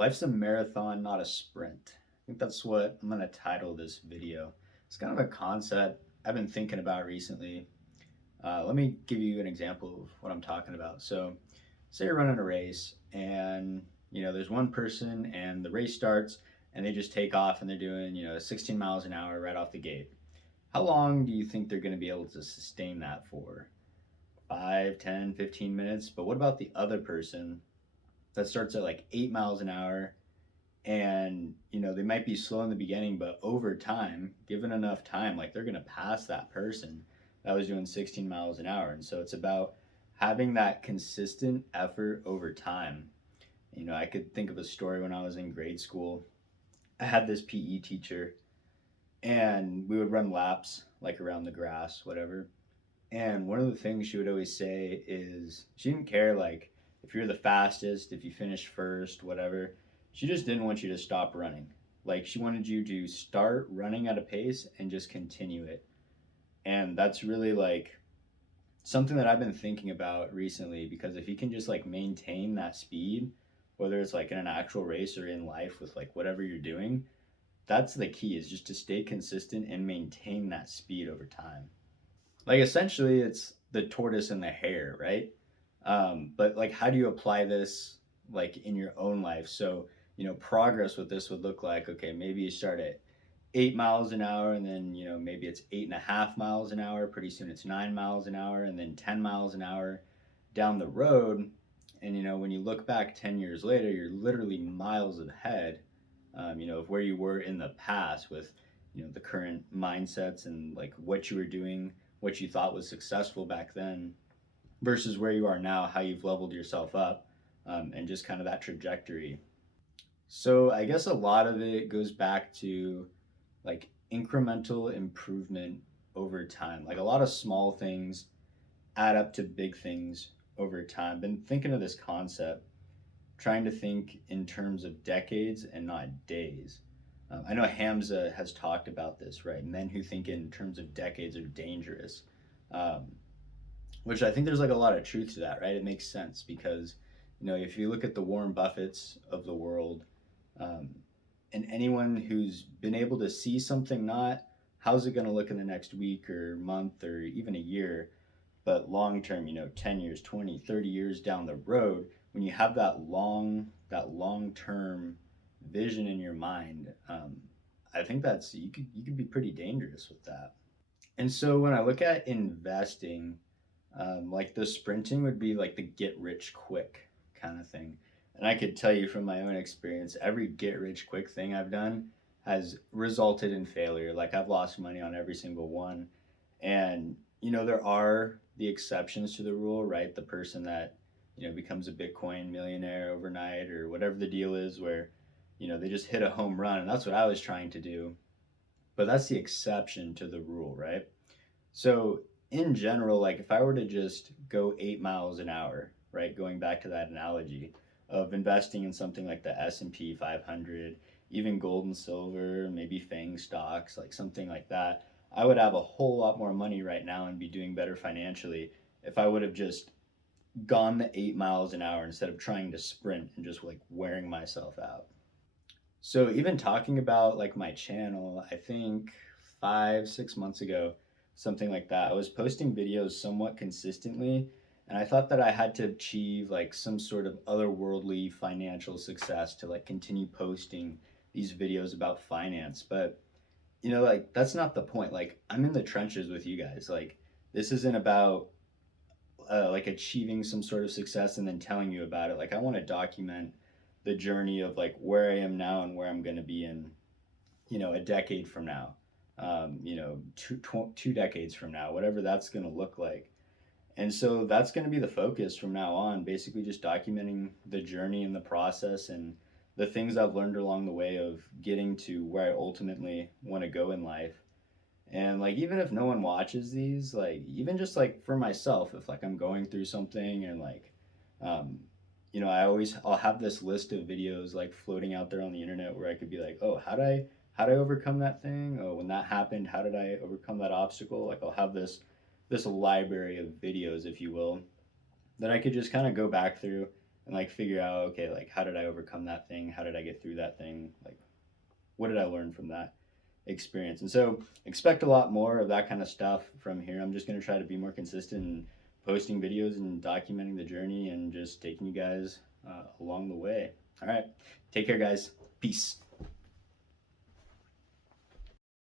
Life's a marathon, not a sprint. I think that's what I'm going to title this video. It's kind of a concept I've been thinking about recently. Let me give you an example of what I'm talking about. So, say you're running a race and there's one person and the race starts and they just take off and they're doing 16 miles an hour right off the gate. How long do you think they're going to be able to sustain that for? 5, 10, 15 minutes? But what about the other person that starts at like 8 miles an hour and they might be slow in the beginning, but over time, given enough time, like they're going to pass that person that was doing 16 miles an hour. And so it's about having that consistent effort over time. I could think of a story when I was in grade school. I had this PE teacher and we would run laps like around the grass, whatever. And one of the things she would always say is she didn't care like if you're the fastest, if you finish first, whatever. She just didn't want you to stop running. Like she wanted you to start running at a pace and just continue it. And that's really like something that I've been thinking about recently because if you can just like maintain that speed, whether it's like in an actual race or in life with like whatever you're doing, that's the key is just to stay consistent and maintain that speed over time. Like essentially it's the tortoise and the hare, right? But like how do you apply this like in your own life? So progress with this would look like, okay, maybe you start at 8 miles an hour and then maybe it's 8.5 miles an hour, pretty soon it's 9 miles an hour and then 10 miles an hour down the road. And when you look back 10 years later, you're literally miles ahead, of where you were in the past with the current mindsets and like what you were doing, what you thought was successful back then versus where you are now, how you've leveled yourself up, and just kind of that trajectory. So I guess a lot of it goes back to like incremental improvement over time. Like a lot of small things add up to big things over time. Been thinking of this concept, trying to think in terms of decades and not days. I know Hamza has talked about this, right? Men who think in terms of decades are dangerous, um, which I think there's like a lot of truth to that, right? It makes sense because, if you look at the Warren Buffetts of the world, um, and anyone who's been able to see something, not how's it going to look in the next week or month or even a year, but long term, 10 years, 20, 30 years down the road, when you have that long term vision in your mind, I think that's you could be pretty dangerous with that. And so when I look at investing, like the sprinting would be like the get rich quick kind of thing. And I could tell you from my own experience, every get rich quick thing I've done has resulted in failure. Like I've lost money on every single one. And, there are the exceptions to the rule, right? The person that, becomes a Bitcoin millionaire overnight or whatever the deal is where, they just hit a home run. And that's what I was trying to do. But that's the exception to the rule, right? So in general, like if I were to just go 8 miles an hour, right, going back to that analogy of investing in something like the S&P 500, even gold and silver, maybe FANG stocks, like something like that, I would have a whole lot more money right now and be doing better financially if I would have just gone the 8 miles an hour instead of trying to sprint and just like wearing myself out. So even talking about like my channel, I think 5, 6 months ago, something like that, I was posting videos somewhat consistently, and I thought that I had to achieve like some sort of otherworldly financial success to like continue posting these videos about finance. But like that's not the point. Like I'm in the trenches with you guys. Like this isn't about like achieving some sort of success and then telling you about it. Like I want to document the journey of like where I am now and where I'm going to be in, a decade from now, two decades from now, whatever that's going to look like. And so that's going to be the focus from now on, basically just documenting the journey and the process and the things I've learned along the way of getting to where I ultimately want to go in life. And like even if no one watches these, like even just like for myself, if like I'm going through something and like um I'll have this list of videos like floating out there on the internet where I could be like, oh, how did I overcome that thing? Oh, when that happened, how did I overcome that obstacle? Like I'll have this library of videos, if you will, that I could just kind of go back through and like figure out, okay, like how did I overcome that thing? How did I get through that thing? Like what did I learn from that experience? And so expect a lot more of that kind of stuff from here. I'm just going to try to be more consistent in posting videos and documenting the journey and just taking you guys along the way. All right. Take care, guys. Peace.